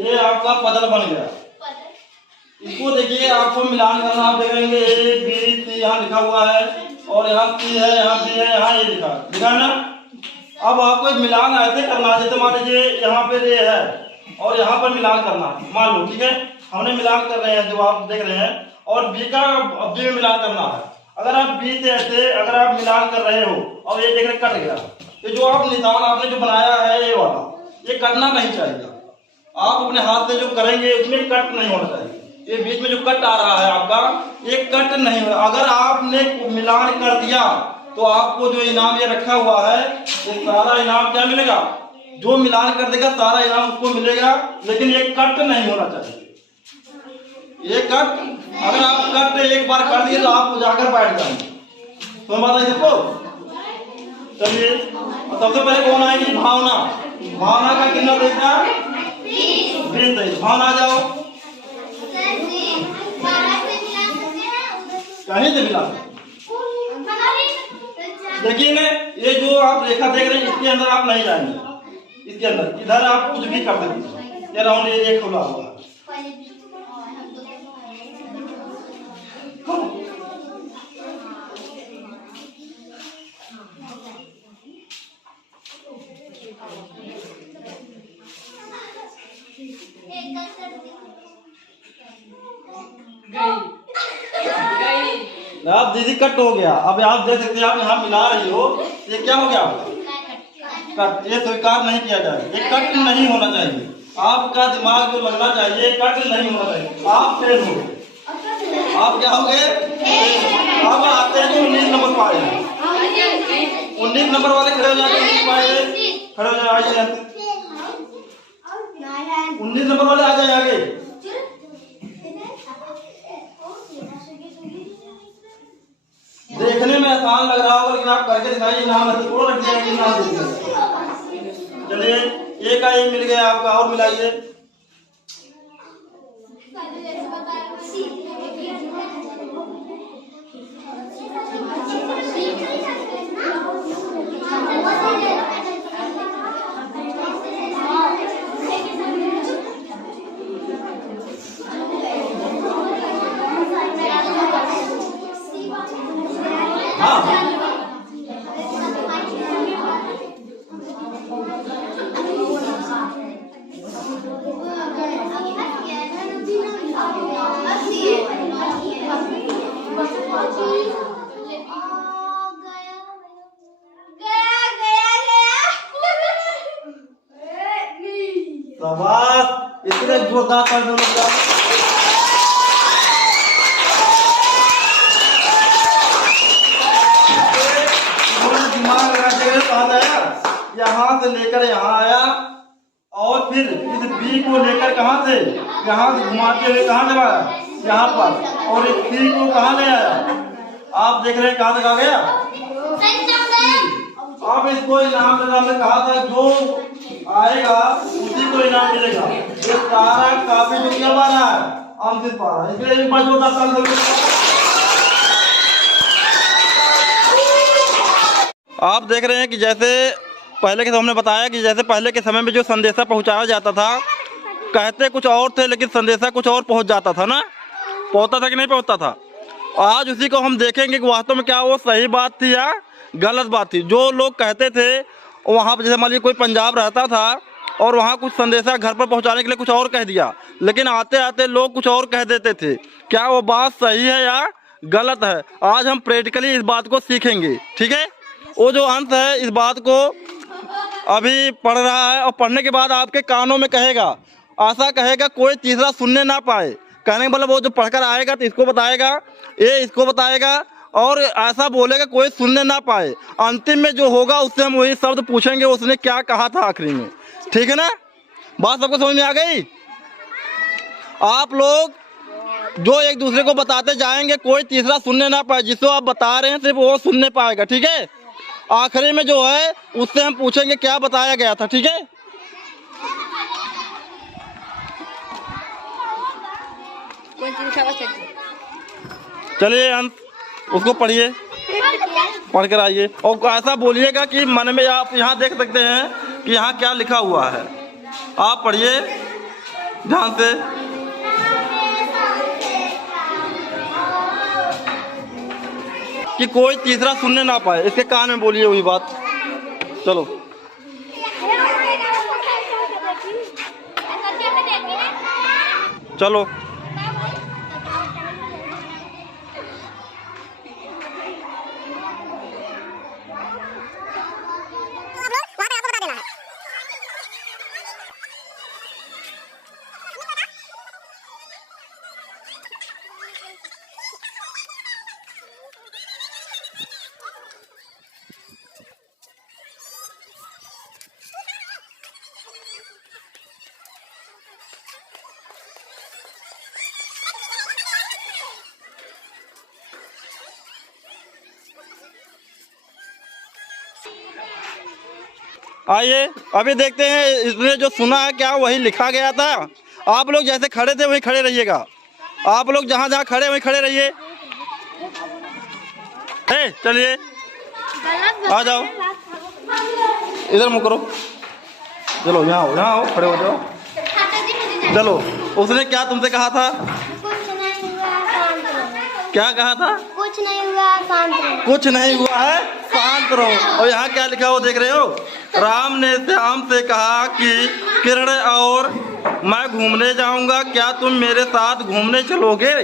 ये आपका पदल बन गया। इसको देखिए, आपको मिलान करना, आप देखेंगे ए बी सी यहाँ लिखा हुआ है और यहाँ सी है, यहाँ बी है, यहाँ ए लिखा ना। अब आपको मिलान ऐसे करना है, जैसे मान लीजिए यहाँ पे ए है और यहाँ पर मिलान करना है, मान लो, ठीक है। हमने मिलान कर रहे हैं जो आप देख रहे हैं, और बी का बी में मिलान करना है। अगर आप बी से ऐसे अगर आप मिलान कर रहे हो और ये देख रहे कट गया, तो जो आप निशान आपने जो बनाया है ये वाला, ये कटना नहीं चाहिए। आप अपने हाथ से जो करेंगे उसमें कट नहीं होना चाहिए। ये बीच में जो कट आ रहा है आपका, ये कट नहीं होगा। अगर आपने मिलान कर दिया तो आपको जो इनाम ये रखा हुआ है, ये सारा इनाम क्या मिलेगा? जो मिलान कर देगा सारा इनाम उसको मिलेगा, लेकिन ये कट नहीं होना चाहिए। ये कट, अगर आप कट एक बार कर दिए तो आप जाकर बैठ जाएंगे। तो बात है सबको। चलिए, सबसे पहले कौन आएगी? भावना। भावना का कितना देखना? 20। भावना आ जाओ, कहीं से मिला। देखिए ना, ये जो आप रेखा देख रहे हैं इसके अंदर आप नहीं जाएंगे। इसके अंदर इधर आप कुछ भी कर सकते। ये राउंड ये खुला हुआ है। आप दीदी कट हो गया। अब आप देख सकते हैं, आप यहाँ मिला रही हो, ये क्या हो गया? कट। ये स्वीकार नहीं किया जाए, ये कट नहीं होना चाहिए। आपका दिमाग जो लगना चाहिए, कट नहीं होना चाहिए। आप फेल हो गए। आप क्या हो गए? अब आते हैं 19 नंबर पाए। 19 नंबर वाले खड़े हो जाते हैं, खड़े हो जाए। 19 नंबर वाले आ जाए आगे। देखने में आसान लग रहा होगा, लेकिन आप करके दिखाइए। नाम थोड़ा रख दिया, नाम दे दिया। चलिए, एक का एक मिल गया आपका, और मिलाइए। शाबाश, इतने जोरदार कर दो लोग। दिमाग लगा आया, यहाँ से लेकर यहाँ आया, और फिर इस बी को लेकर कहाँ से यहाँ से घुमाते हुए कहाँ चला आया? यहाँ पर। और इस सी को कहाँ ले आया? आप देख रहे हैं कहाँ तक आ गया। आप इसको इनाम देना, हमने कहा था जो आएगा उसी को इनाम मिलेगा। ये सारा काफी जो क्या पा रहा है? आमसित पा रहा है। इसलिए एक बार आप देख रहे हैं कि जैसे पहले के हमने बताया कि जैसे पहले के समय में जो संदेशा पहुंचाया जाता था, कहते कुछ और थे लेकिन संदेशा कुछ और पहुंच जाता था ना। पहुंचता था कि नहीं पहुंचता था? आज उसी को हम देखेंगे कि वास्तव में क्या वो सही बात थी या गलत बात थी। जो लोग कहते थे वहाँ पर, जैसे मान लीजिए कोई पंजाब रहता था और वहाँ कुछ संदेशा घर पर पहुँचाने के लिए कुछ और कह दिया, लेकिन आते आते लोग कुछ और कह देते थे। क्या वो बात सही है या गलत है? आज हम प्रैक्टिकली इस बात को सीखेंगे, ठीक है। वो जो अंत है इस बात को अभी पढ़ रहा है, और पढ़ने के बाद आपके कानों में कहेगा, ऐसा कहेगा कोई तीसरा सुनने ना पाए। कहने का मतलब वो जो पढ़कर आएगा तो इसको बताएगा, ये इसको बताएगा, और ऐसा बोलेगा कोई सुनने ना पाए। अंतिम में जो होगा उससे हम वही शब्द पूछेंगे उसने क्या कहा था आखिरी में, ठीक है ना। बात सबको समझ में आ गई? आप लोग जो एक दूसरे को बताते जाएंगे, कोई तीसरा सुनने ना पाए। जिसको आप बता रहे हैं सिर्फ वो सुनने पाएगा, ठीक है। आखिरी में जो है उससे हम पूछेंगे क्या बताया गया था, ठीक है। चलिए अंत उसको पढ़िए, पढ़ कर आइए, और ऐसा बोलिएगा कि मन में आप यहाँ देख सकते हैं कि यहाँ क्या लिखा हुआ है। आप पढ़िए। ध्यान से। कि कोई तीसरा सुनने ना पाए, इसके कान में बोलिए वही बात। चलो चलो। आइए अभी देखते हैं इसने जो सुना है क्या वही लिखा गया था। आप लोग जैसे खड़े थे वहीं खड़े रहिएगा। आप लोग जहाँ जहाँ खड़े वहीं खड़े रहिए। चलिए आ जाओ, इधर मुँह करो। चलो यहाँ आओ, खड़े हो जाओ। चलो, उसने क्या तुमसे कहा था? क्या कहा था? कुछ नहीं हुआ, शांत रहो। कुछ नहीं हुआ है, शांत रहो। और यहाँ क्या लिखा हो देख रहे हो? राम ने श्याम से कहा कि किरण और मैं घूमने जाऊंगा, क्या तुम मेरे साथ घूमने चलोगे?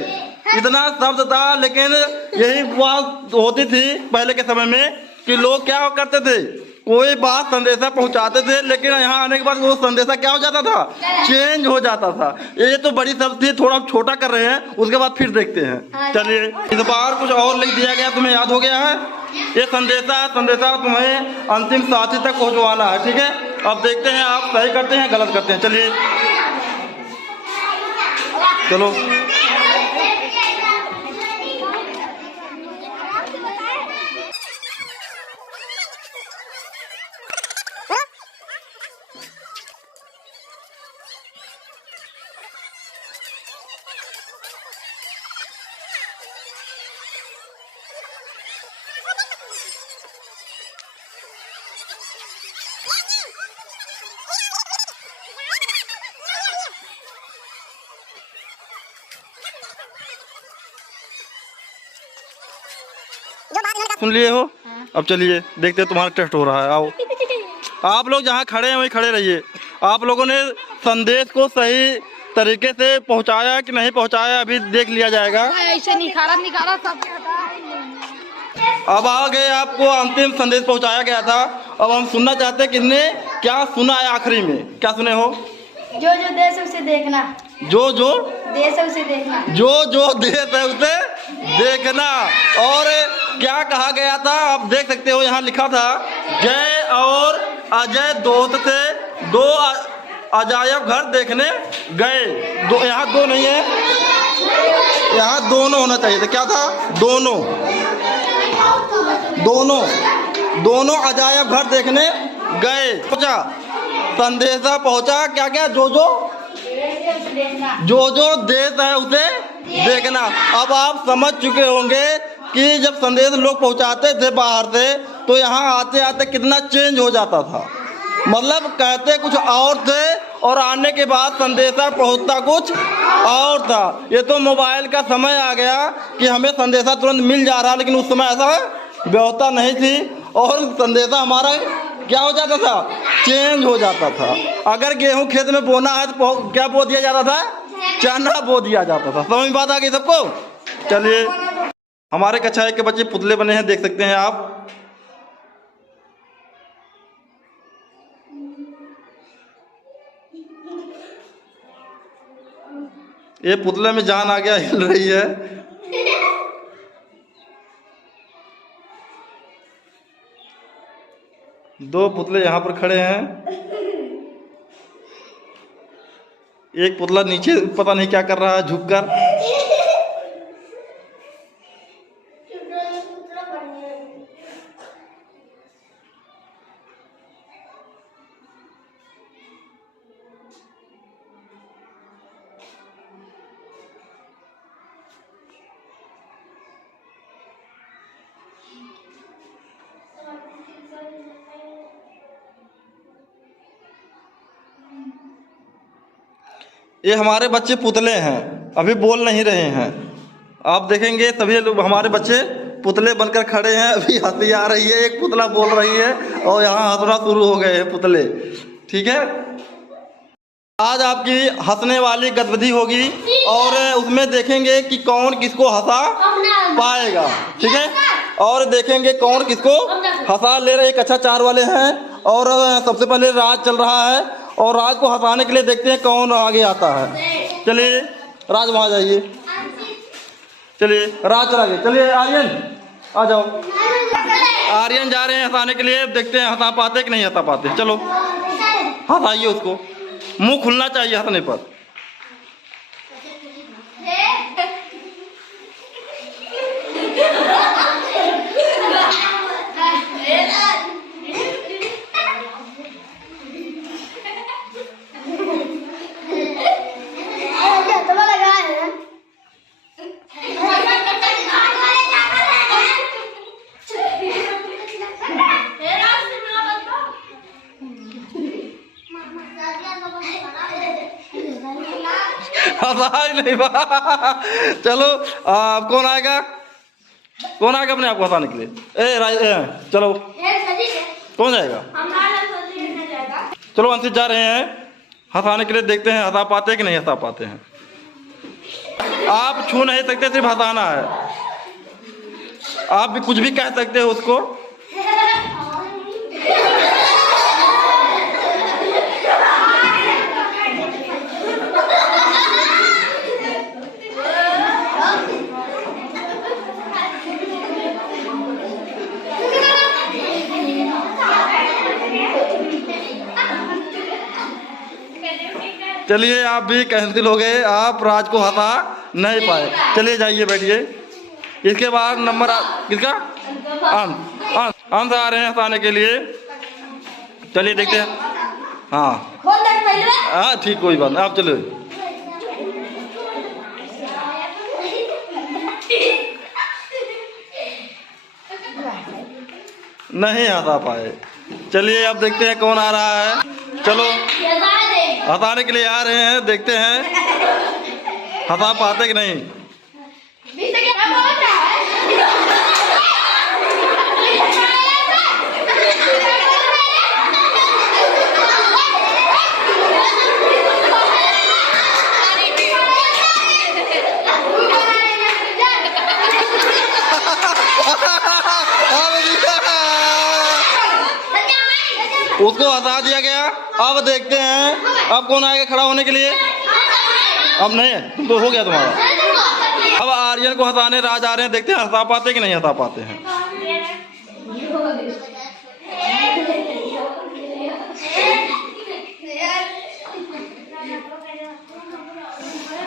इतना शब्द था, लेकिन यही बात होती थी पहले के समय में कि लोग क्या करते थे, कोई बात संदेशा पहुंचाते थे, लेकिन यहाँ आने के बाद वो संदेशा क्या हो जाता था? चेंज हो जाता था। ये तो बड़ी शब्द थी, थोड़ा छोटा कर रहे हैं, उसके बाद फिर देखते हैं। चलिए, इस बार कुछ और लिख दिया गया, तुम्हें याद हो गया है? ये संदेशा तुम्हें अंतिम साथी तक पहुंचवाना है, ठीक है? अब देखते हैं आप सही करते हैं गलत करते हैं। चलिए चलो। सुन लिए हो? अब चलिए देखते हैं, तुम्हारा टेस्ट हो रहा है। आओ, आप लोग जहाँ खड़े हैं वहीं खड़े रहिए। आप लोगों ने संदेश को सही तरीके से पहुँचाया कि नहीं पहुँचाया अभी देख लिया जाएगा। ऐसे निखारा सब। अब आ गए, आपको अंतिम संदेश पहुँचाया गया था। अब हम सुनना चाहते हैं किसने क्या सुना है आखिरी में। क्या सुने हो? जो जो देश है उसे देखना। जो जो देश है उसे देखना। जो जो देश है उसे देखना। और क्या कहा गया था आप देख सकते हो, यहाँ लिखा था जय और अजय दोस्त थे, दो अजायब घर देखने गए। दो, यहाँ दो नहीं है, यहाँ दोनों होना चाहिए था। क्या था? दोनों दोनों दोनों अजायब घर देखने गए। पहुंचा संदेशा पहुंचा, क्या क्या? जो जो देश है उसे देखना। अब आप समझ चुके होंगे कि जब संदेश लोग पहुंचाते थे बाहर से, तो यहाँ आते आते कितना चेंज हो जाता था। मतलब कहते कुछ और थे और आने के बाद संदेशा पहुंचता कुछ और था। ये तो मोबाइल का समय आ गया कि हमें संदेशा तुरंत मिल जा रहा, लेकिन उस समय ऐसा व्यवस्था नहीं थी और संदेशा हमारा क्या हो जाता था? चेंज हो जाता था। अगर गेहूं खेत में बोना है तो क्या बो दिया जाता था? चना बो दिया जाता था। समझ में बात आ गई सबको? चलिए, हमारे कक्षा 1 के बच्चे पुतले बने हैं, देख सकते हैं आप। ये पुतले में जान आ गया, हिल रही है। दो पुतले यहाँ पर खड़े हैं। एक पुतला नीचे पता नहीं क्या कर रहा है झुककर। ये हमारे बच्चे पुतले हैं, अभी बोल नहीं रहे हैं। आप देखेंगे सभी लोग हमारे बच्चे पुतले बनकर खड़े हैं, अभी हंसी आ रही है, एक पुतला बोल रही है और यहाँ हंसना शुरू हो गए हैं पुतले। ठीक है, आज आपकी हंसने वाली गतिविधि होगी और उसमें देखेंगे कि कौन किसको हंसा पाएगा। ठीक है, और देखेंगे कौन किसको हंसा ले रहे। एक अच्छा चार वाले हैं और सबसे पहले राज चल रहा है और राज को हंसाने के लिए देखते हैं कौन आगे आता है। चलिए राज वहाँ जाइए, चलिए राज चला गए। चलिए आर्यन आ जाओ। आर्यन जा रहे हैं हंसाने के लिए, देखते हैं हंसा पाते कि नहीं हंसा पाते। चलो हंसाइए उसको, मुंह खुलना चाहिए हंसने पर। नहीं चलो कौन आएगा, कौन आएगा अपने आप को हंसाने के लिए? चलो कौन जाएगा? चलो अंशित जा रहे हैं हंसाने के लिए, देखते हैं हंसा पाते हैं कि नहीं हंसा पाते हैं। आप छू नहीं सकते, सिर्फ हंसाना है। आप भी कुछ भी कह सकते हो उसको। चलिए आप भी कैंसिल हो गए, आप राज को हंसा नहीं पाए। चलिए जाइए बैठिए। इसके बाद नंबर किसका? अंश आ रहे हैं हंसाने के लिए। चलिए देखते हैं। हाँ ठीक, कोई बात नहीं, आप चलो। नहीं हंसा पाए। चलिए अब देखते हैं कौन आ रहा है। चलो हंसाने के लिए आ रहे हैं, देखते हैं हंसा पाते कि नहीं। उसको हंसा दिया गया। अब देखते हैं अब कौन आएगा खड़ा होने के लिए। अब नहीं है, तुम तो हो गया तुम्हारा। अब आर्यन को हंसाने राज आ रहे हैं, देखते हैं हंसा पाते कि नहीं हंसा पाते हैं।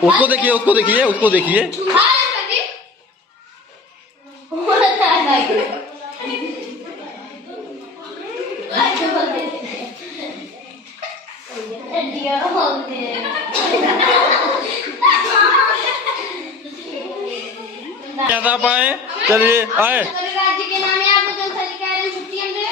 उसको देखिए, उसको देखिए, उसको देखिए। क्या पाए? चलिए आए। राज्य के नाम है आपको जो सरकारी छुट्टी हम देंगे।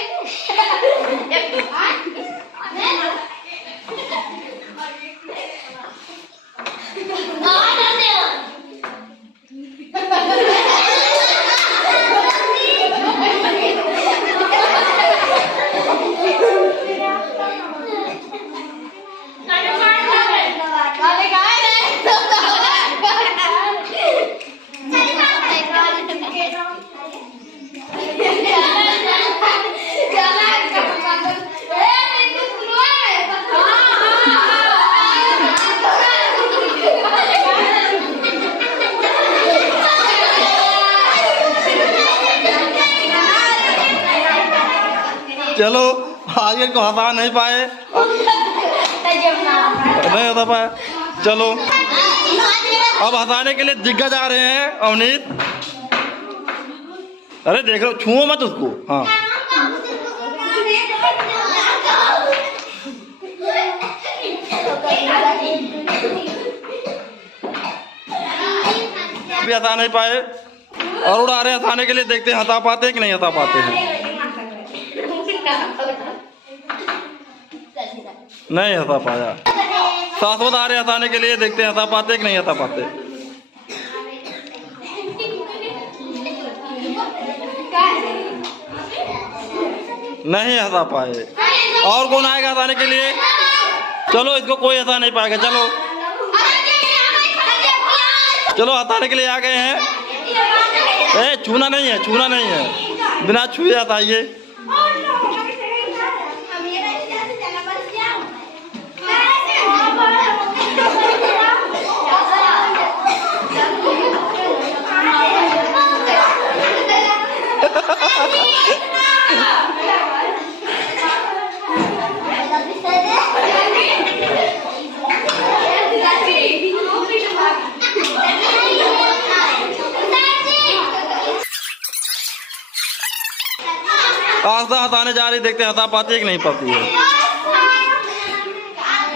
चलो आर्यन को हंसा नहीं पाए, नहीं हंसा पाए। चलो अब हंसाने के लिए दिग्गज आ रहे हैं। अवनीत, अरे देख लो, छुओ मत उसको। हाँ भी हंसा नहीं पाए। अरुण आ रहे हैं हंसाने के लिए, देखते हैं हंसा पाते हैं कि नहीं हंसा पाते हैं। नहीं हंसा पाया। शाश्वत आ रहे हंसाने के लिए, देखते हैं हंसा पाते कि नहीं हंसा पाते। नहीं हंसा पाए। और कौन आएगा हंसाने के लिए? चलो इसको कोई हंसा नहीं पाएगा। चलो चलो हंसाने के लिए आ गए हैं। ए छूना नहीं है, छूना नहीं है, बिना छुए हंसाइए। आस्था हंसाने जा रही, देखते हंसा पाती है कि नहीं पाती है।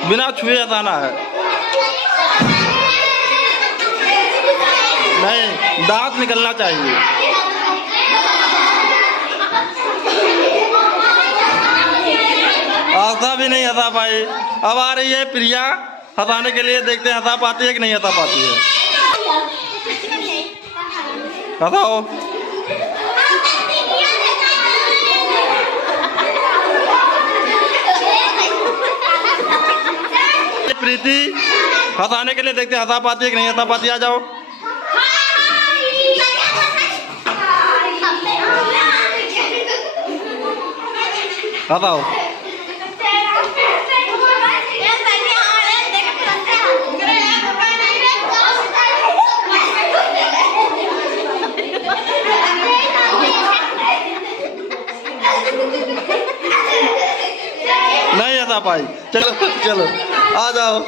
बिना छुए हंसाना है। नहीं, दांत निकलना चाहिए। आस्था भी नहीं हंसा पाई। अब आ रही है प्रिया हंसाने के लिए, देखते हंसा पाती है कि नहीं हंसा पाती है। हंसाओ। प्रीति हंसाने के लिए, देखते हंसा पाती है कि नहीं हंसा पाती। आ जाओ। हंसाओ। नहीं हंसा पाई। चलो चलो आ जाओ।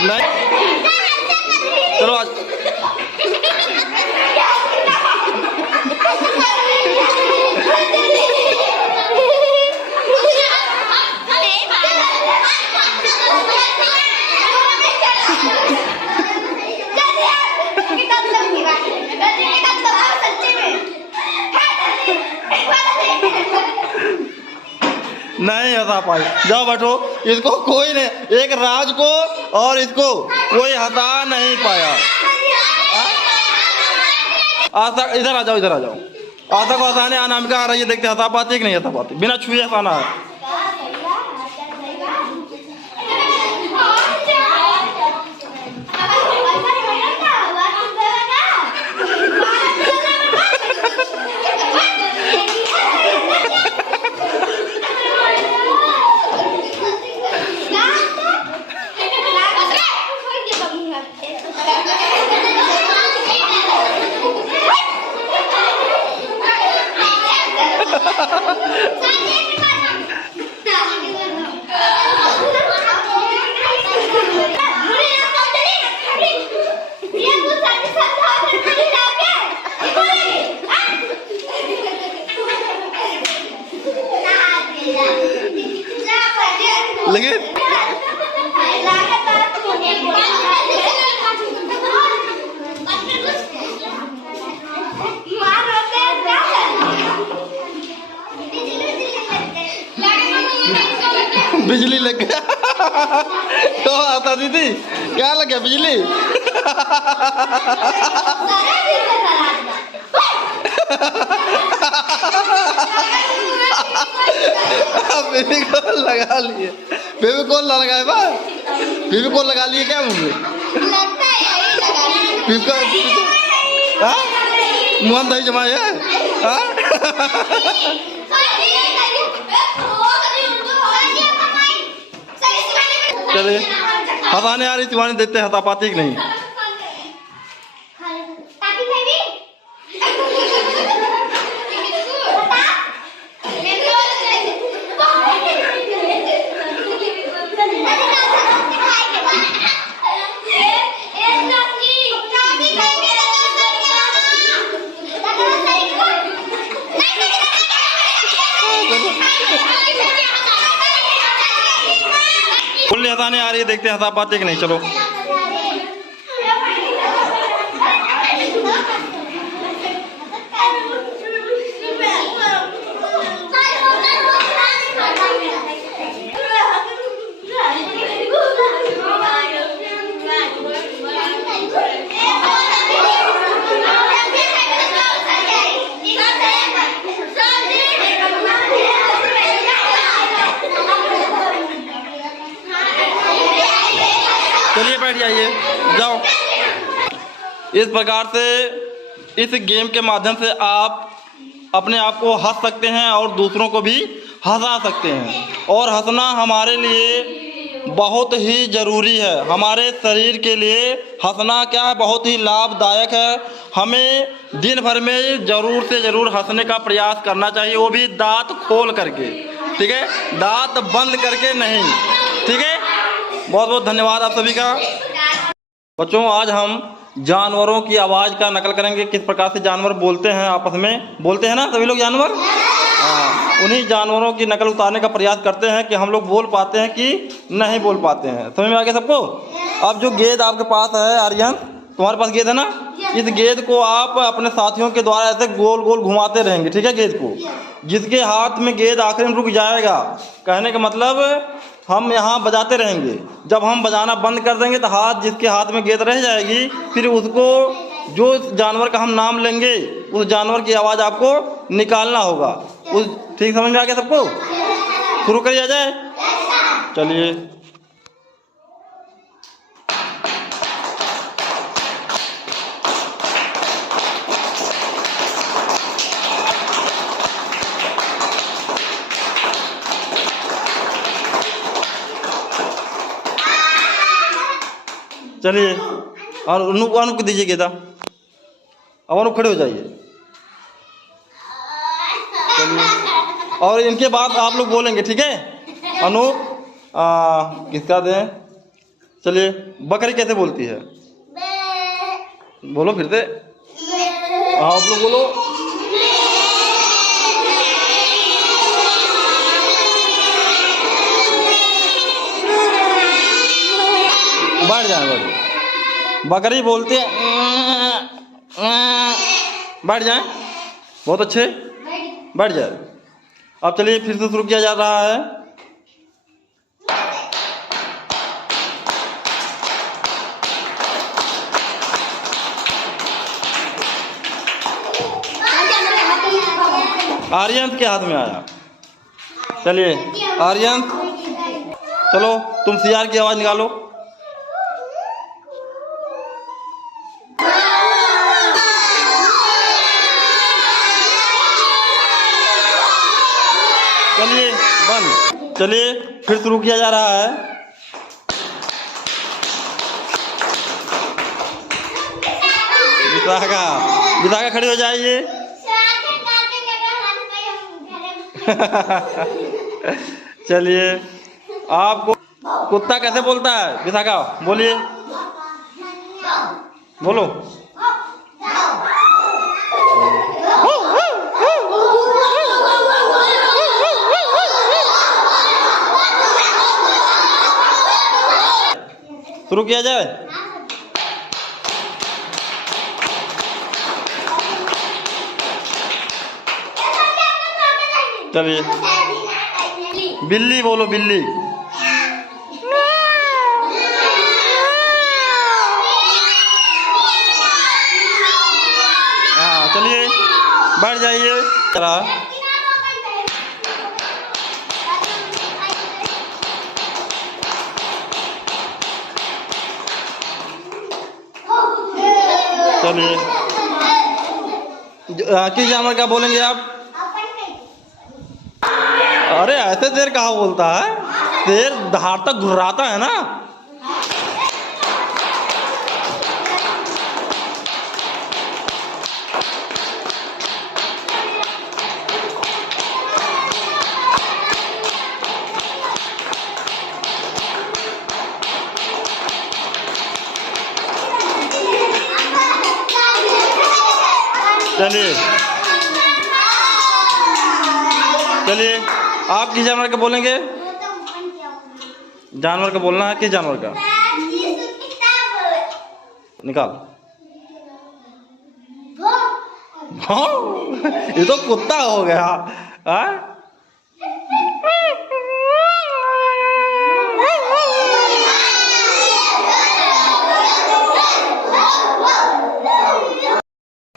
नहीं चलो आज। नहीं हंसा पाई। जाओ बैठो। इसको कोई नहीं, एक राज को और इसको कोई हंसा नहीं पाया। आज तक इधर आ जाओ, इधर आ जाओ। आज तक हंसाने अनामिका आ रही है, देखते हंसा पाती है कि नहीं हंसा पाती। बिना छुए हंसाना है। लेकिन बिजली लग गया। तो आता दीदी क्या लग गया? बिजली। फेविकोल लगा लिए। फेविकोल ना लगाए बा? फेविकोल लगा लिए क्या मुझे? मुँह दही जमाए है। चले हंसाने आ रही तुम्हारी, देखते हंसा पाती कि नहीं। फुल्ली हंसाने आ रही है, देखते हैं हंसा पाते कि नहीं। चलो चलिए बैठ जाइए, जाओ। इस प्रकार से इस गेम के माध्यम से आप अपने आप को हंस सकते हैं और दूसरों को भी हंसा सकते हैं। और हंसना हमारे लिए बहुत ही ज़रूरी है, हमारे शरीर के लिए हंसना क्या है, बहुत ही लाभदायक है। हमें दिन भर में ज़रूर से ज़रूर हंसने का प्रयास करना चाहिए, वो भी दांत खोल करके, ठीक है, दांत बंद करके नहीं, ठीक है। बहुत बहुत धन्यवाद आप सभी का। बच्चों, आज हम जानवरों की आवाज़ का नकल करेंगे, किस प्रकार से जानवर बोलते हैं, आपस में बोलते हैं ना सभी लोग जानवर। हाँ, उन्हीं जानवरों की नकल उतारने का प्रयास करते हैं कि हम लोग बोल पाते हैं कि नहीं बोल पाते हैं। समझ में आ गया सबको। अब जो गेंद आपके पास है आर्यन, तुम्हारे पास गेंद है ना, इस गेंद को आप अपने साथियों के द्वारा ऐसे गोल गोल घुमाते रहेंगे, ठीक है। गेंद को जिसके हाथ में गेंद आखिर में रुक जाएगा, कहने का मतलब हम यहाँ बजाते रहेंगे। जब हम बजाना बंद कर देंगे तो हाथ जिसके हाथ में गेंद रह जाएगी, फिर उसको जो जानवर का हम नाम लेंगे उस जानवर की आवाज़ आपको निकालना होगा। उस ठीक समझ में आ गया सबको। शुरू करिए जाए, चलिए। चलिए, और अनूप को दीजिए गेंदा। अब अनूप खड़े हो जाइए, चलिए। और इनके बाद आप लोग बोलेंगे, ठीक है। अनूप किसका दें? चलिए, बकरी कैसे बोलती है? बोलो फिर से। आप लोग बोलो। बैठ जाए, बकरी बोलते हैं, बैठ जाए। बहुत अच्छे, बैठ जाए। अब चलिए फिर से शुरू किया जा रहा है। आर्यन के हाथ में आया। चलिए आर्यन, चलो तुम सियार की आवाज़ निकालो। चलिए बंद। चलिए फिर शुरू किया जा रहा है। विशाखा, विशाखा खड़ी हो जाइए। चलिए, आपको कुत्ता कैसे बोलता है विशाखा? बोलिए, बोलो। शुरू किया जाए। चलिए, बिल्ली बोलो, बिल्ली। हाँ चलिए, बैठ जाइए। चला, चलिए। किस जानवर का बोलेंगे आप? अरे ऐसे शेर कहाँ बोलता है? शेर धार तक घुर्राता है ना। चलिए, चलिए आप किस जानवर के बोलेंगे? जानवर का बोलना है, किस जानवर का? निकाल। हाँ, ये तो कुत्ता हो गया। हाँ?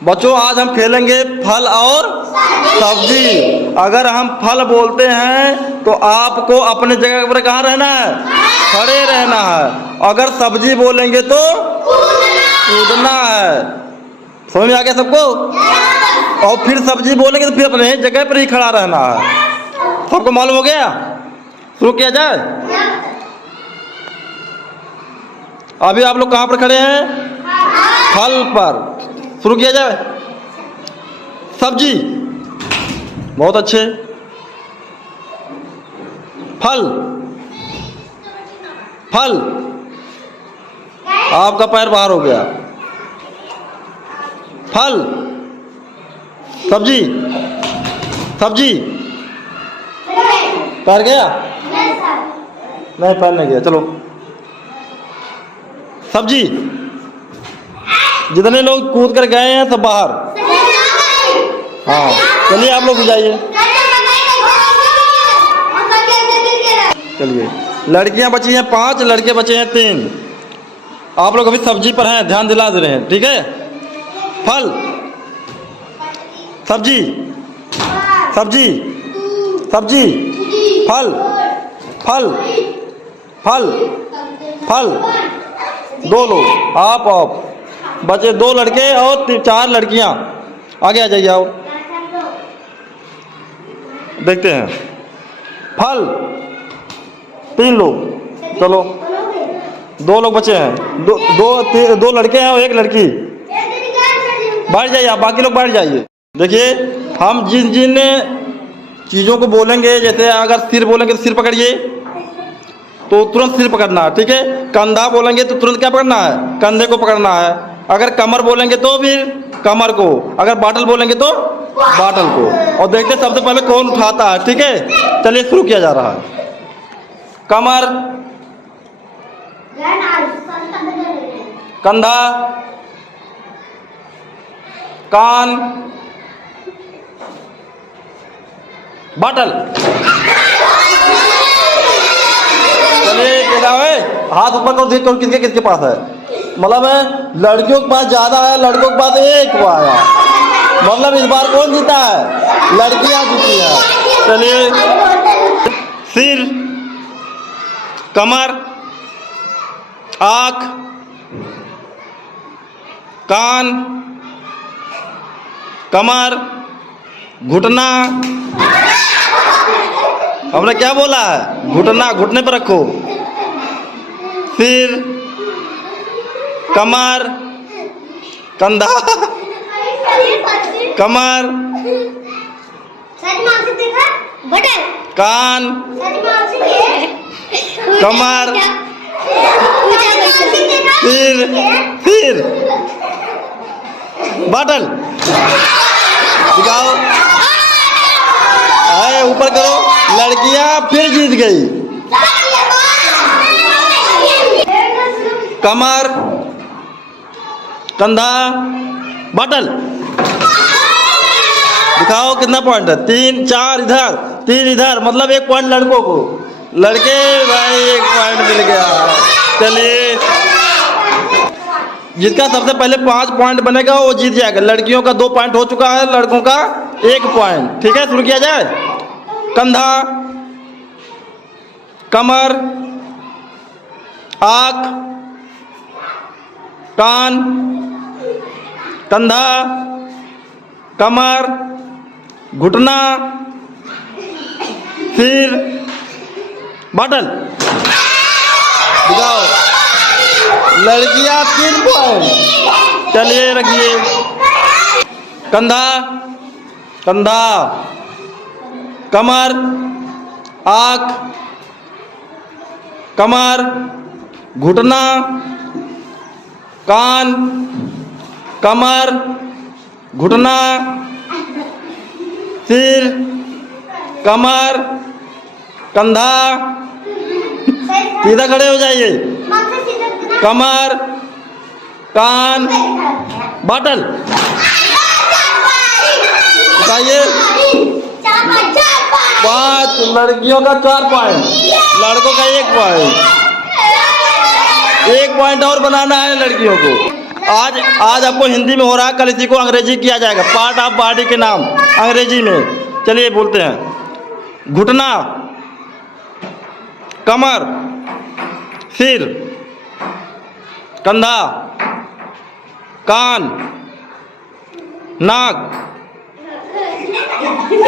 बच्चों आज हम खेलेंगे फल और सब्जी। अगर हम फल बोलते हैं तो आपको अपने जगह पर कहाँ रहना है? खड़े रहना है। अगर सब्जी बोलेंगे तो कूदना है। समझ में आ गया सबको? और फिर सब्जी बोलेंगे तो फिर अपने जगह पर ही खड़ा रहना है। सबको मालूम हो गया? शुरू किया जाए। अभी आप लोग कहाँ पर खड़े हैं? फल पर। शुरू किया जाए। सब्जी, बहुत अच्छे। फल, फल, आपका पैर बाहर हो गया। फल, सब्जी, सब्जी, पैर गया? नहीं, पैर नहीं गया। चलो सब्जी। जितने लोग कूद कर गए हैं सब बाहर। हाँ, चलिए आप लोग भी जाइए। चलिए, लड़कियां बची हैं 5, लड़के बचे हैं 3। आप लोग अभी सब्जी पर हैं, ध्यान दिला दे रहे हैं, ठीक है? फल, सब्जी, सब्जी, सब्जी, फल, फल, फल, फल। 2 लोग, आप बचे 2 लड़के और 4 लड़कियां। आगे आ जाइए। आओ देखते हैं। फल 3 लोग। चलो 2 लोग बचे हैं। दो लड़के हैं और 1 लड़की। बैठ जाइए आप, बाकी लोग बैठ जाइए। देखिए हम जिन जिन चीज़ों को बोलेंगे, जैसे अगर सिर बोलेंगे तो सिर पकड़िए, तो तुरंत सिर पकड़ना है, ठीक है? कंधा बोलेंगे तो तुरंत क्या पकड़ना है? कंधे को पकड़ना है। अगर कमर बोलेंगे तो फिर कमर को। अगर बाटल बोलेंगे तो बाटल को। और देखते सबसे पहले कौन उठाता है, ठीक है? चलिए शुरू किया जा रहा है। कमर, कंधा, कान, बाटल। चलिए क्या है? हाथ ऊपर करो, देख करो किसके किसके पास है। मतलब है लड़कियों के पास ज्यादा है, लड़कों के पास 1 हुआ है। मतलब इस बार कौन जीता है? लड़कियां जीती है। चलिए, सिर, कमर, आँख, कान, कमर, घुटना। हमने क्या बोला है? घुटना, घुटने पर रखो। सिर, कमर, कंधा, कमर, कान, कमर, सिर, सिर, बाटल। दिखाओ, आए ऊपर करो। लड़कियां फिर जीत गई। कमर, कंधा, बाटल। दिखाओ कितना पॉइंट है? 3, 4 इधर, 3 इधर, मतलब 1 पॉइंट लड़कों को। लड़के भाई 1 पॉइंट मिल गया। चलिए, जिसका सबसे पहले 5 पॉइंट बनेगा वो जीत जाएगा। लड़कियों का 2 पॉइंट हो चुका है, लड़कों का 1 पॉइंट। ठीक है, शुरू किया जाए। कंधा, कमर, आँख, कान, कंधा, कमर, घुटना, सिर, बाटल। दिखाओ, लड़कियां 3 पॉइंट। चलिए रखिए। कंधा, कंधा, कमर, आँख, कमर, घुटना, कान, कमर, घुटना, सिर, कमर, कंधा, सीधा खड़े हो जाइए। कमर, कान, बॉटल बताइए। 5 लड़कियों का 4 पॉइंट, लड़कों का 1 पॉइंट। 1 पॉइंट और बनाना है लड़कियों को। आज आपको हिंदी में हो रहा है, कल इसी को अंग्रेजी किया जाएगा। पार्ट ऑफ बॉडी के नाम अंग्रेजी में, चलिए बोलते हैं। घुटना, कमर, सिर, कंधा, कान, नाक,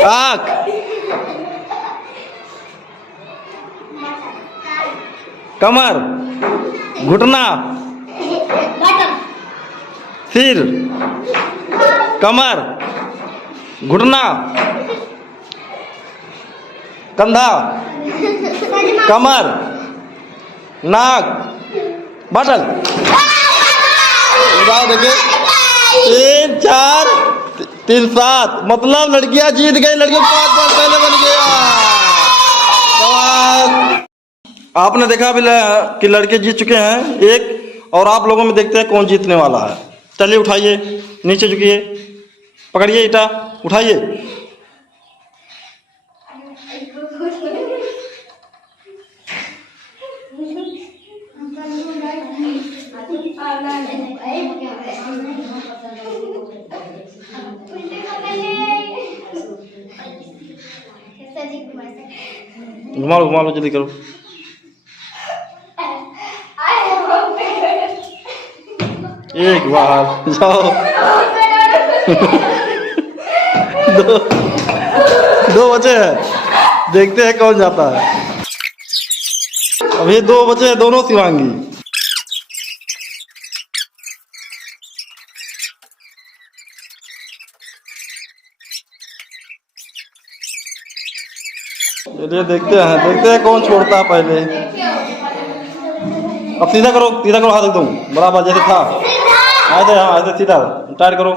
आँख, कमर, घुटना, सिर, कमर, घुटना, कंधा, कमर, नाक, बॉटल। देखिए 3, 4, 3, 7, मतलब लड़कियां जीत गई। लड़कियों 5 पॉइंट पहले बन गया। आपने देखा अभी कि लड़के जीत चुके हैं एक, और आप लोगों में देखते हैं कौन जीतने वाला है। चलिए उठाइए, नीचे झुकिए, पकड़िए ईटा, उठाइए। घुमा लो जल्दी करो। एक बार जाओ। दो बचे हैं, देखते हैं कौन जाता है। अभी 2 बचे हैं, दोनों शिवांगी। चलिए देखते हैं कौन छोड़ता है पहले। अब सीधा करो हाथ एकदम बराबर जैसे था। ऐसे सीधा टाइट करो।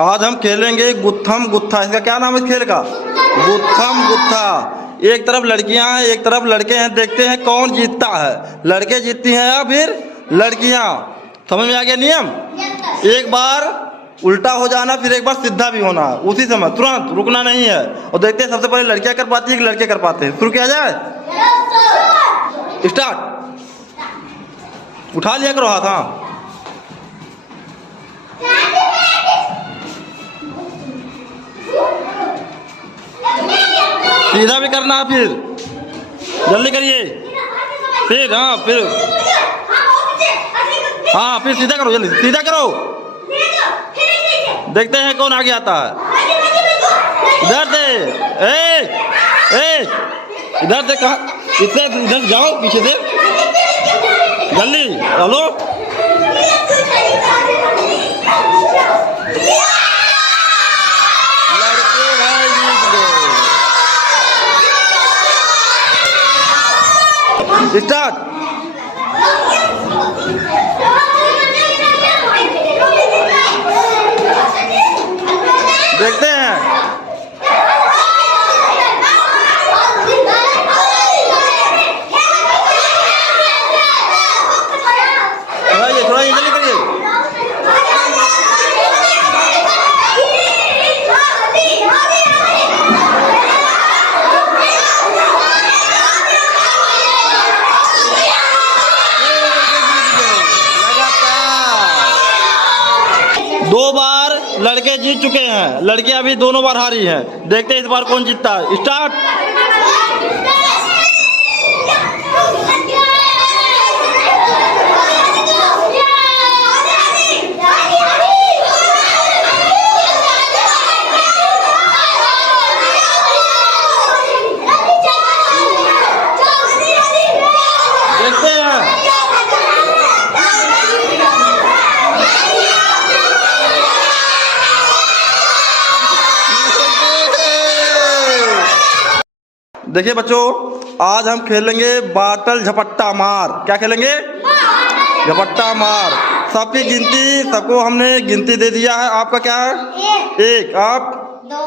आज हम खेलेंगे गुत्थम गुत्था। इसका क्या नाम है इस खेल का? गुत्थम गुत्था। एक तरफ लड़कियां हैं, एक तरफ लड़के हैं। देखते हैं कौन जीतता है, लड़के जीतती हैं या फिर लड़कियां। समझ में आ गया नियम? एक बार उल्टा हो जाना, फिर एक बार सीधा भी होना, उसी समय तुरंत रुकना नहीं है। और देखते हैं सबसे पहले लड़कियां कर पाती है कि लड़के कर पाते हैं। शुरू किया जाए? स्टार्ट। उठा लिया करो हाथ। हाँ सीधा भी करना है, फिर जल्दी करिए। फिर फिर सीधा करो, जल्दी सीधा करो। देखते हैं कौन आगे आता है। इधर से इधर से कहा, इधर जाओ, पीछे से जल्दी। हेलो लड़के भाई जीत गए। स्टार्ट। देखते हैं। थोड़ा जल्दी करिए। दो बार लड़के जीत चुके हैं, लड़कियां भी दोनों बार हारी हैं। देखते हैं इस बार कौन जीतता है। स्टार्ट। देखते हैं। देखिए बच्चों, आज हम खेलेंगे बाटल झपट्टा मार। क्या खेलेंगे? झपट्टा मार। सबकी गिनती, सबको हमने गिनती दे दिया है। आपका क्या है? एक। आप 2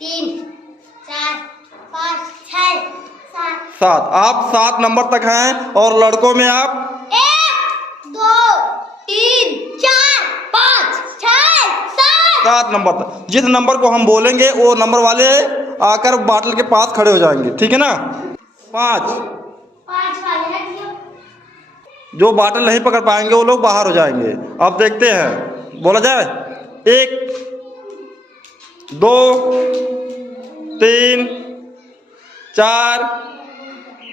3 4 5 6 7 7। आप 7 नंबर तक हैं। और लड़कों में आप 1 2 3 4 5 6 7 7 नंबर तक। जिस नंबर को हम बोलेंगे वो नंबर वाले आकर बाटल के पास खड़े हो जाएंगे, ठीक है ना? 5 वाले रख दियो। जो बाटल नहीं पकड़ पाएंगे वो लोग बाहर हो जाएंगे। अब देखते हैं, बोला जाए। 1 2 3 4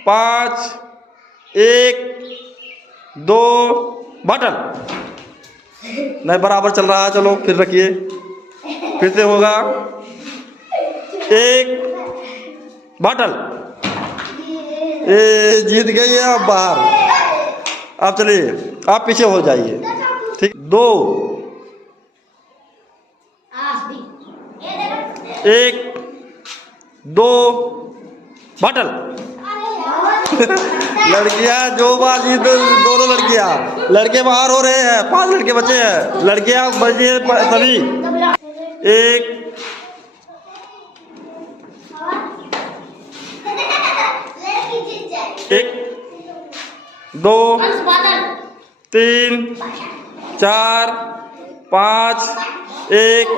5 1 2 बाटल नहीं, बराबर चल रहा है। चलो फिर रखिए, फिर से होगा। 1 बाटल। ये जीत गई है। अब बाहर। आप चलिए, आप पीछे हो जाइए, ठीक। 2 1 2 बाटल। लड़कियां जो बाजी, दोनों लड़कियां, लड़के बाहर हो रहे हैं। 5 लड़के बचे हैं। लड़कियां बचे सभी। 1 1 2 3 4 5 1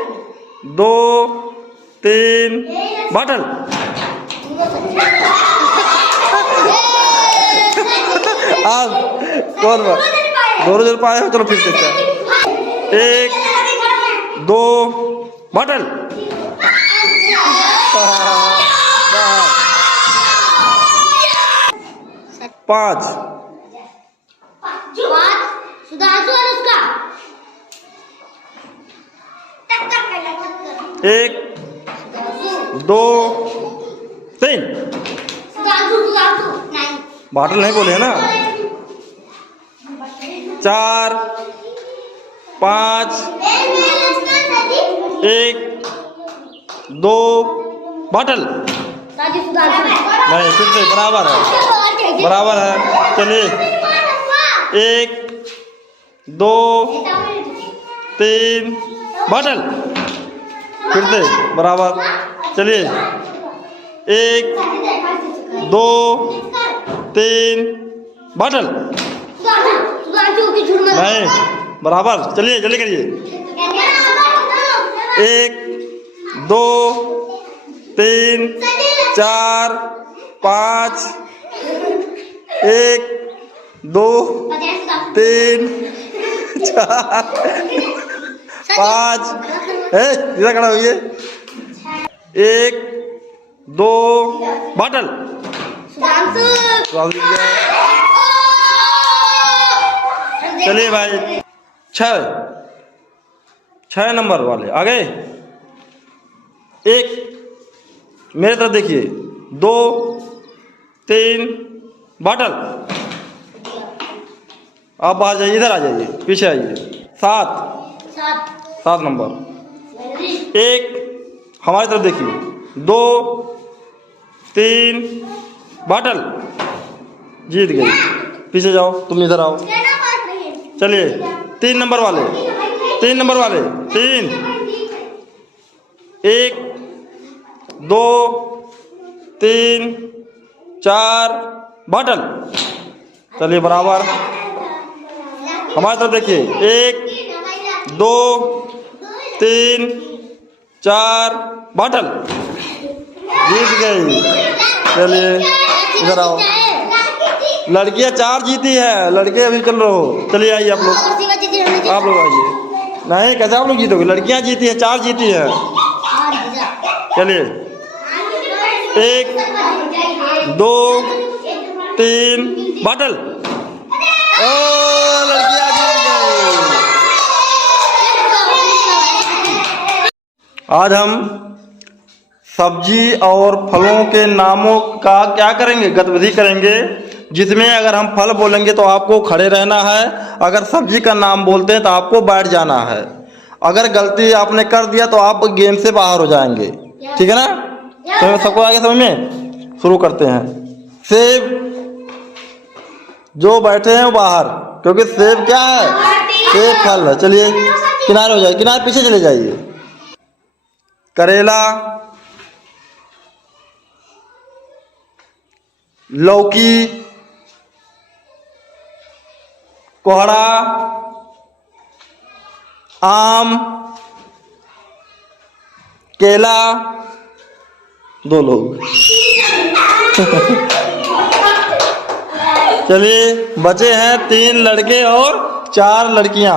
2 3 बाटल। आप कौन दोनों जन पाए हो? चलो फिर से 1 2 बाटल। 5 सुधांशु और उसका 1 2 3 सुधांशु नहीं बाटल नहीं बोले है ना? 4 5 1 2 बाटल नहीं, फिर से बराबर है, बराबर है। चलिए 1 2 3 बाटल। फिर से बराबर। चलिए 1 2 3 बाटल नहीं, बराबर। चलिए जल्दी करिए। 1 2 3 4 5 1 2 3 4 5 इधर खड़ा हुई 1 2 बाटल। चलिए भाई 6 नंबर वाले आ गए। 1 मेरे तरफ देखिए, 2 3 बाटल। आप बाहर जाइए, इधर आ जाइए, पीछे आइए। 7 नंबर। 1 हमारी तरफ देखिए, 2 3 बाटल। जीत गई। पीछे जाओ, तुम इधर आओ। चलिए 3 नंबर वाले, 3 नंबर वाले 3 1 2 3 4 बाटल। चलिए बराबर। हमारी तरफ देखिए, 1 2 3 4 बाटल। जीत गई। चलिए इधर आओ। लड़कियां 4 जीती है, लड़के अभी चल रहे हो। चलिए आइए आप लोग, आप लोग आइए। नहीं, कैसे आप लोग जीतोगे? लड़कियां जीती है, 4 जीती है। चलिए 1 2 3 बाटल। ओ लड़कियां जीत गई। आज हम सब्जी और फलों के नामों का क्या करेंगे? गतिविधि करेंगे, जिसमें अगर हम फल बोलेंगे तो आपको खड़े रहना है। अगर सब्जी का नाम बोलते हैं तो आपको बैठ जाना है। अगर गलती आपने कर दिया तो आप गेम से बाहर हो जाएंगे, ठीक है ना? तो सबको आगे समझ में। शुरू करते हैं। सेब जो बैठे हैं वो बाहर, क्योंकि सेब क्या है, सेब फल है। चलिए किनारे हो जाइए, किनारे पीछे चले जाइए। करेला, लौकी, कोहड़ा, आम, केला। 2 लोग। चलिए बचे हैं 3 लड़के और 4 लड़कियां।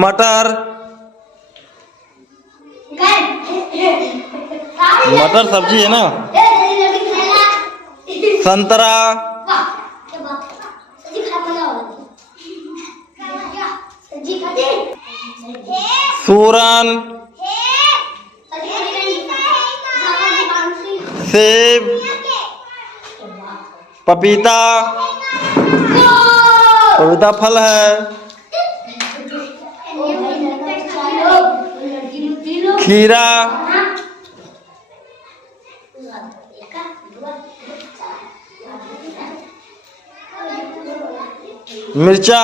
मटर, मटर सब्जी है ना। संतरा, सूरन, सेब, पपीता, पपीता फल है, खीरा, मिर्चा,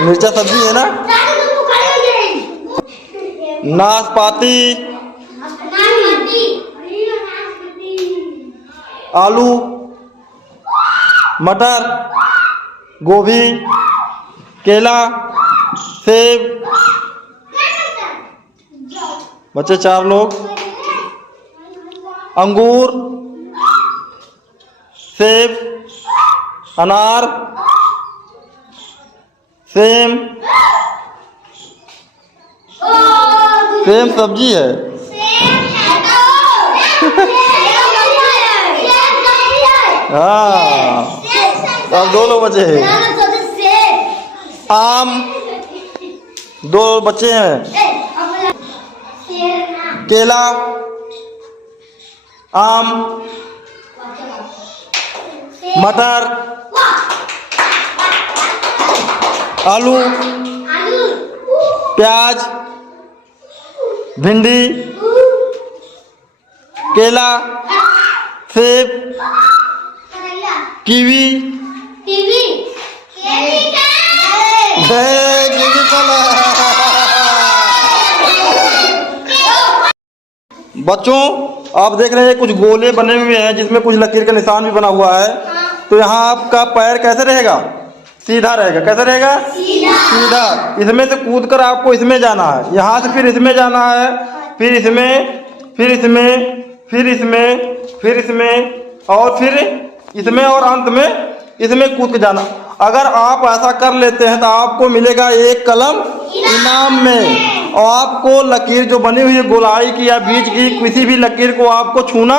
मिर्चा सब्जी है ना। नाशपाती, आलू, मटर, गोभी, केला, सेब। बच्चे 4 लोग। अंगूर, सेब, अनार, सेम, सेम सब्जी है। हाँ, अब 2 लोग बचे हैं। आम, 2 बच्चे हैं। केला, आम, मटर, आलू, प्याज, भिंडी, केला, सेब, कीवी, कीवी फल है। बच्चों आप देख रहे हैं कुछ गोले बने हुए हैं जिसमें कुछ लकीर का निशान भी बना हुआ है। तो यहाँ आपका पैर कैसे रहेगा, सीधा रहेगा। कैसे रहेगा, सीधा। इसमें से कूद कर आपको इसमें जाना है, यहाँ से फिर इसमें जाना है, फिर इसमें, फिर इसमें, फिर इसमें, फिर इसमें और फिर इसमें और अंत में इसमें कूद के जाना। अगर आप ऐसा कर लेते हैं तो आपको मिलेगा 1 कलम इनाम में। और आपको लकीर जो बनी हुई है गोलाई की या बीच की, किसी भी लकीर को आपको छूना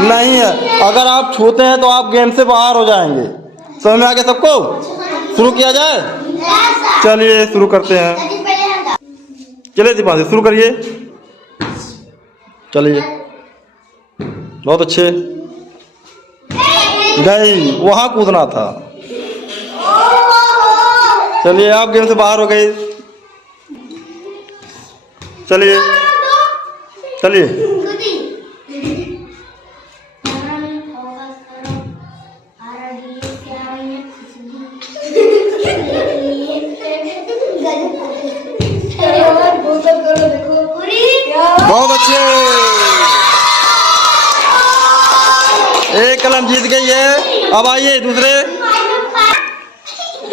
नहीं है। अगर आप छूते हैं तो आप गेम से बाहर हो जाएंगे। समझ में आ गया सबको? शुरू किया जाए? चलिए शुरू करते हैं। चलिए दीपाली शुरू करिए। चलिए बहुत अच्छे। गई, वहां कूदना था। चलिए आप गेम से बाहर हो गए। चलिए चलिए बहुत अच्छे। 1 कलम जीत गई है। अब आइए दूसरे।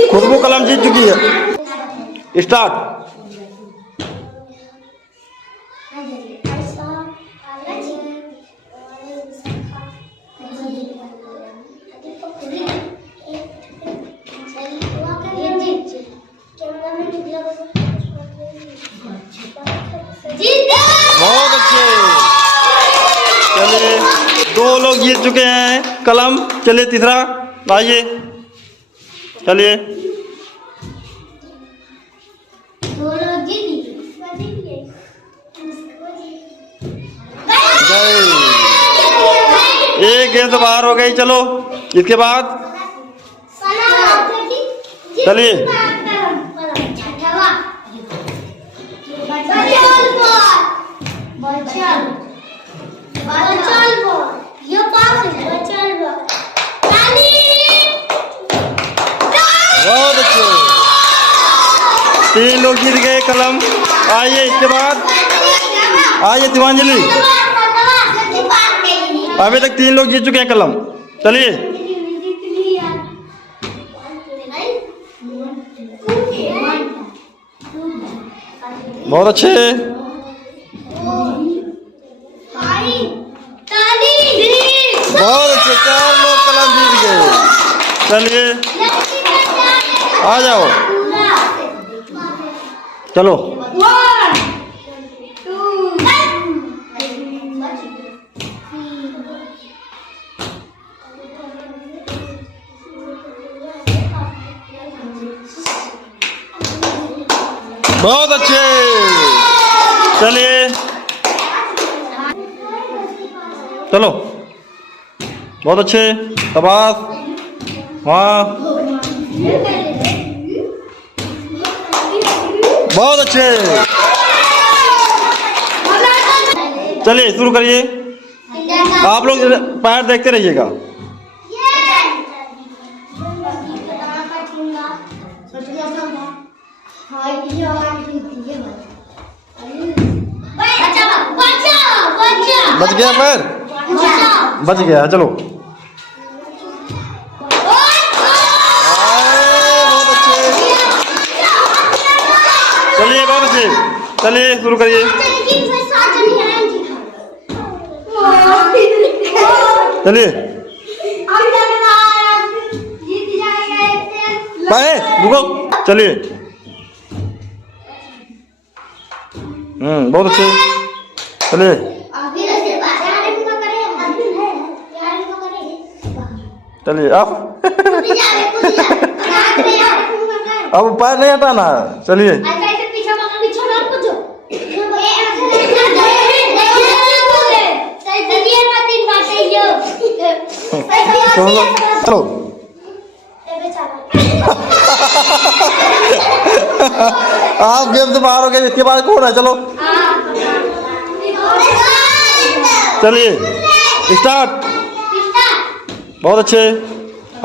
खुशबू कलम जीत चुकी है। स्टार्ट। बहुत अच्छे। चलिए 2 लोग जीत चुके हैं कलम। चलिए तीसरा आइए। चलिए एक गेम से बाहर हो गई। चलो इसके बाद चलिए 3 लोग जीत गए कलम। आइए इसके बाद आइए शिवांजलि, अभी तक 3 लोग जीत चुके हैं कलम। चलिए बहुत अच्छे, बहुत अच्छे, 4 लोग कलम जीत गए। चलिए आ जाओ, चलो बहुत अच्छे। चलिए चलो, बहुत अच्छे, शाबाश, वाह, बहुत अच्छे। चलिए शुरू करिए, आप लोग पैर देखते रहिएगा। बच गया पैर, बच गया, चलो बहुत अच्छे। चलिए बहुत अच्छे, चलिए शुरू करिए। चलिए रुको, चलिए बहुत अच्छे। चलिए चलिए अब पैर नहीं हटाना, चलिए चलो आप गेम से बाहर हो गए, इसके बाद कौन है? चलो चलिए स्टार्ट। बहुत अच्छे,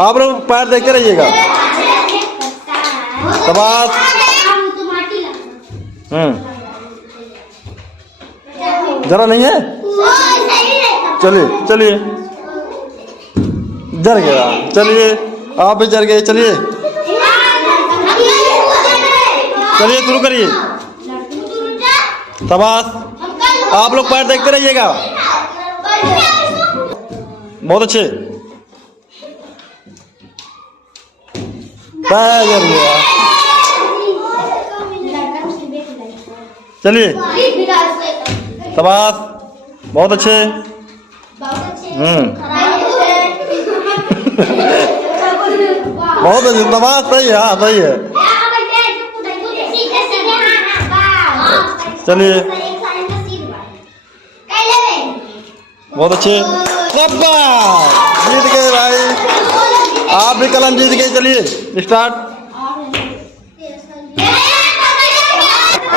आप लोग पैर देखते रहिएगा। शाबाश, जरा नहीं है, चलिए चलिए, जर गया, चलिए आप भी जर गए। चलिए चलिए शुरू करिए, शाबाश, आप लोग पैर देखते रहिएगा। बहुत अच्छे, पैर जर गया। चलिए शाबाश, बहुत अच्छे, बहुत अच्छे, शाबाश, सही है, हाँ सही है। चलिए बहुत अच्छे, जीत गए भाई, आप भी कलम जीत गए। चलिए स्टार्ट,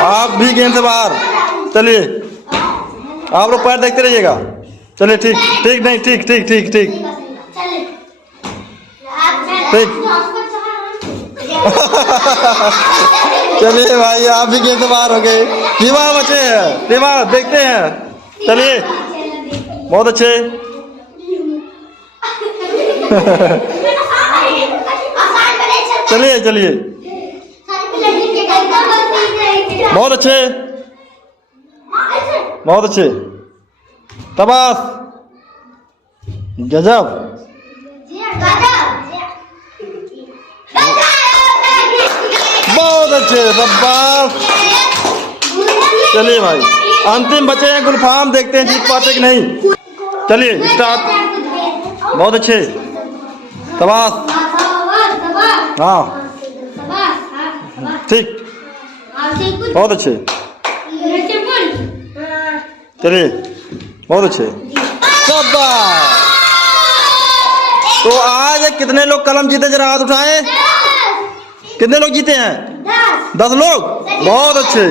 आप भी गेम से बाहर। चलिए आप लोग पैर देखते रहिएगा। चलिए ठीक ठीक, नहीं ठीक ठीक ठीक ठीक ठीक। चलिए भाई आप भी गेम से बाहर हो गए। दीवार बचे हैं, दीवार देखते हैं। चलिए बहुत अच्छे। चलिए चलिए बहुत अच्छे, बहुत अच्छे, शाबाश, गजब, बहुत अच्छे, शाबाश। चलिए भाई अंतिम बचे हैं गुलफाम, देखते हैं जीत पाते कि नहीं। चलिए स्टार्ट, बहुत अच्छे, शाबाश, हाँ ठीक, बहुत अच्छे। चलिए बहुत अच्छे, शाबाश। तो आज कितने लोग कलम जीते, जरा हाथ उठाएं। कितने लोग जीते हैं? 10 लोग, बहुत अच्छे।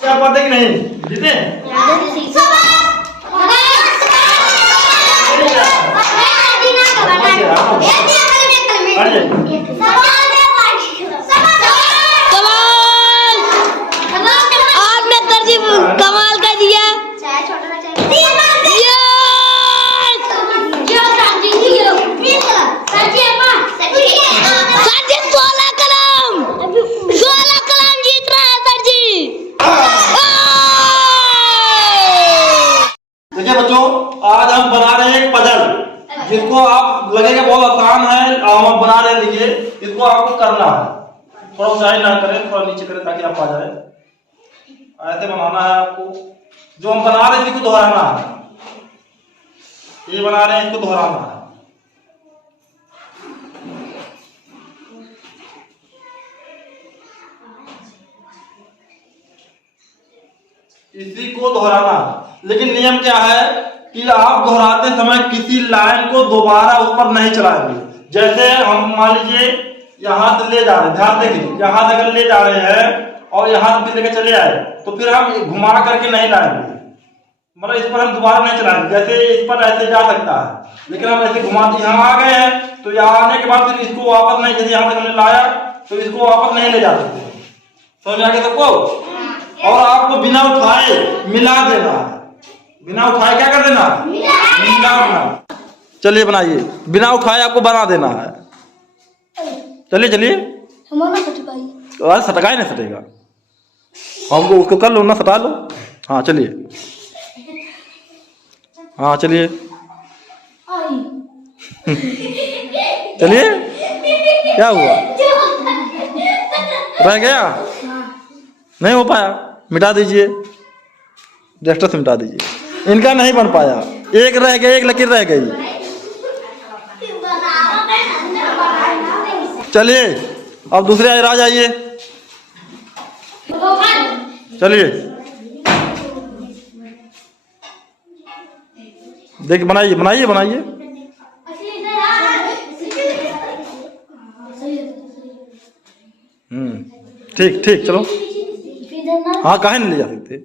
क्या बात है कि नहीं जीते? आज हम बना रहे हैं एक पजल, जिसको आप लगेगा बहुत आसान है, हम बना रहे हैं। देखिए इसको आपको करना है, थोड़ा ऊंचाई ना करें, थोड़ा नीचे करें ताकि आप आ जाए। ऐसे बनाना है आपको। जो हम बना रहे हैं इसको दोहराना है, ये बना रहे हैं इसको दोहराना है। इसी को दोहराना। लेकिन नियम क्या है कि आप दोहराते समय किसी लाइन को दोबारा ऊपर नहीं चलाएंगे। जैसे हम मान लीजिए यहाँ से ले जा रहे हैं, ध्यान देखिए, यहाँ से अगर ले जा रहे हैं और यहाँ से लेकर चले आए तो फिर हम घुमा करके नहीं लाएंगे, मतलब इस पर हम दोबारा नहीं चलाएंगे। जैसे इस पर ऐसे जा सकता है, लेकिन हम ऐसे घुमाते, यहाँ आ गए हैं तो यहाँ आने के बाद फिर इसको वापस नहीं, जैसे यहाँ से हमने लाया तो इसको वापस नहीं ले जा सकते। समझ आ गया सबको? और आपको बिना उठाए मिला देना है, बिना उठाए क्या कर देना, मिलाना। चलिए बनाइए, बिना उठाए आपको बना देना है। चलिए चलिए, अरे सटका ही नहीं सटेगा, हमको उसको कर लो ना, सटा लो। हाँ चलिए, हाँ चलिए चलिए, क्या हुआ, रह गया, नहीं हो पाया, मिटा दीजिए, डेस्टर से मिटा दीजिए। इनका नहीं बन पाया, एक रह गया, एक लकीर रह गई। चलिए अब दूसरे अजराज आइए, चलिए देख, बनाइए बनाइए बनाइए। ठीक ठीक, चलो। हाँ काहे नहीं ले जा सकते,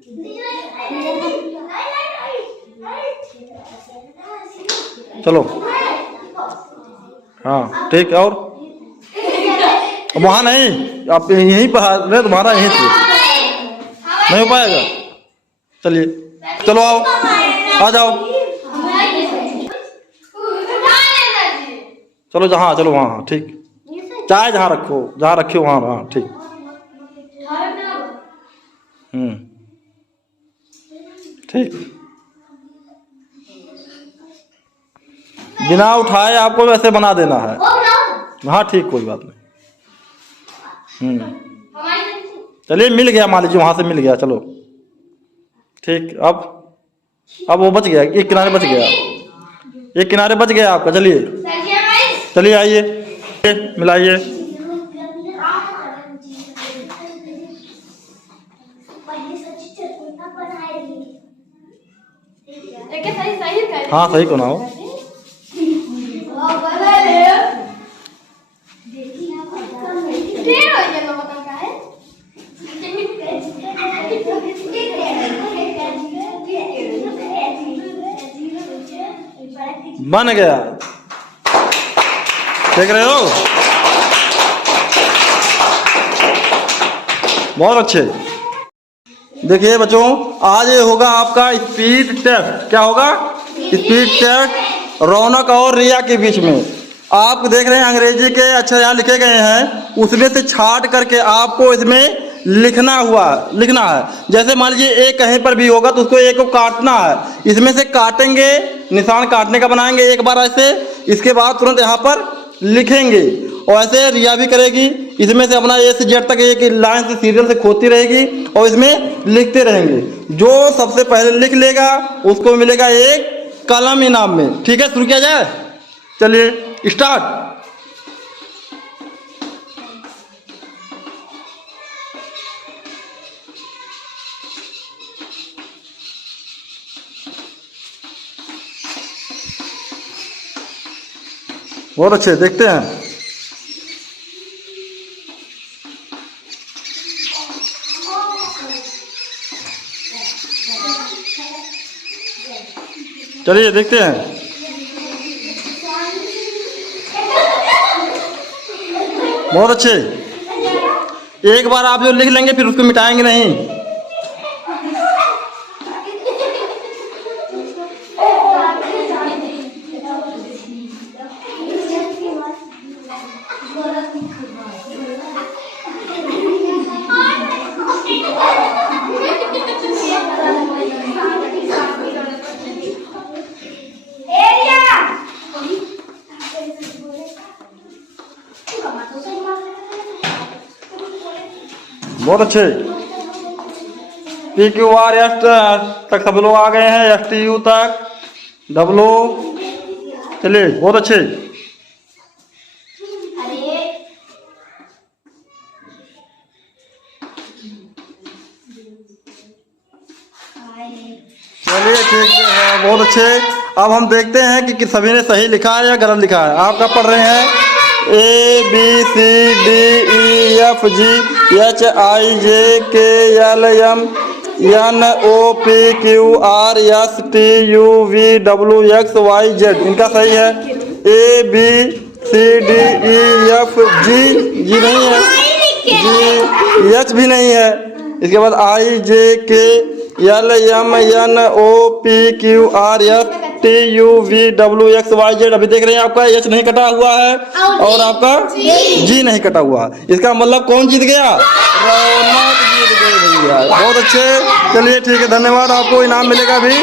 चलो। हाँ ठीक, और वहाँ नहीं, आप यहीं पर तुम्हारा यहीं से नहीं हो पाएगा। चलिए चलो, आओ, आ जाओ, चलो जहाँ, चलो वहाँ, ठीक। चाय जहाँ रखो, जहाँ रखे वहाँ, हाँ ठीक। ठीक, बिना उठाए आपको वैसे बना देना है। हाँ ठीक, कोई बात नहीं। चलिए मिल गया, मान लीजिए वहां से मिल गया, चलो ठीक। अब वो बच गया, एक किनारे बच गया, एक किनारे बच गया आपका। चलिए चलिए, आइए मिलाइए। हाँ सही को ना हो, बन गया, देख रहे हो, बहुत अच्छे। देखिए बच्चों, आज ये होगा आपका स्पीड टेस्ट। क्या होगा? स्पीड टेस्ट रौनक और रिया के बीच में। आप देख रहे हैं अंग्रेजी के अक्षर यहाँ लिखे गए हैं, उसमें से छाट करके आपको इसमें लिखना है। जैसे मान लीजिए ए कहीं पर भी होगा तो उसको ए को काटना है, इसमें से काटेंगे, निशान काटने का बनाएंगे एक बार ऐसे, इसके बाद तुरंत यहाँ पर लिखेंगे। और ऐसे रिया भी करेगी, इसमें से अपना ए से जेड तक एक लाइन से सीरियल से खोती रहेगी और इसमें लिखते रहेंगे। जो सबसे पहले लिख लेगा उसको मिलेगा एक कलम इनाम में। ठीक है, शुरू किया जाए, चलिए स्टार्ट। बहुत अच्छे, देखते हैं। चलिए देखते हैं। बहुत अच्छे, एक बार आप जो लिख लेंगे फिर उसको मिटाएंगे नहीं। बहुत अच्छे। PQRS तक सब लोग आ गए हैं, STU तक, डब्लो। चलिए बहुत अच्छे। अरे चलिए ठीक है, बहुत अच्छे। अब हम देखते हैं कि सभी ने सही लिखा है या गलत लिखा है। आप क्या पढ़ रहे हैं? ABCDEFGHIJKLMNOPQRSTUVWXYZ। इनका सही है ABCDEFG। जी नहीं है, H भी नहीं है। इसके बाद IJKLMNOPQRSTUVWXYZ। अभी देख रहे हैं आपका H नहीं कटा हुआ है और आपका G नहीं कटा हुआ। इसका मतलब कौन जीत गया? रौनक जीत गई भैया। बहुत अच्छे। चलिए ठीक है, धन्यवाद। आपको इनाम मिलेगा भी।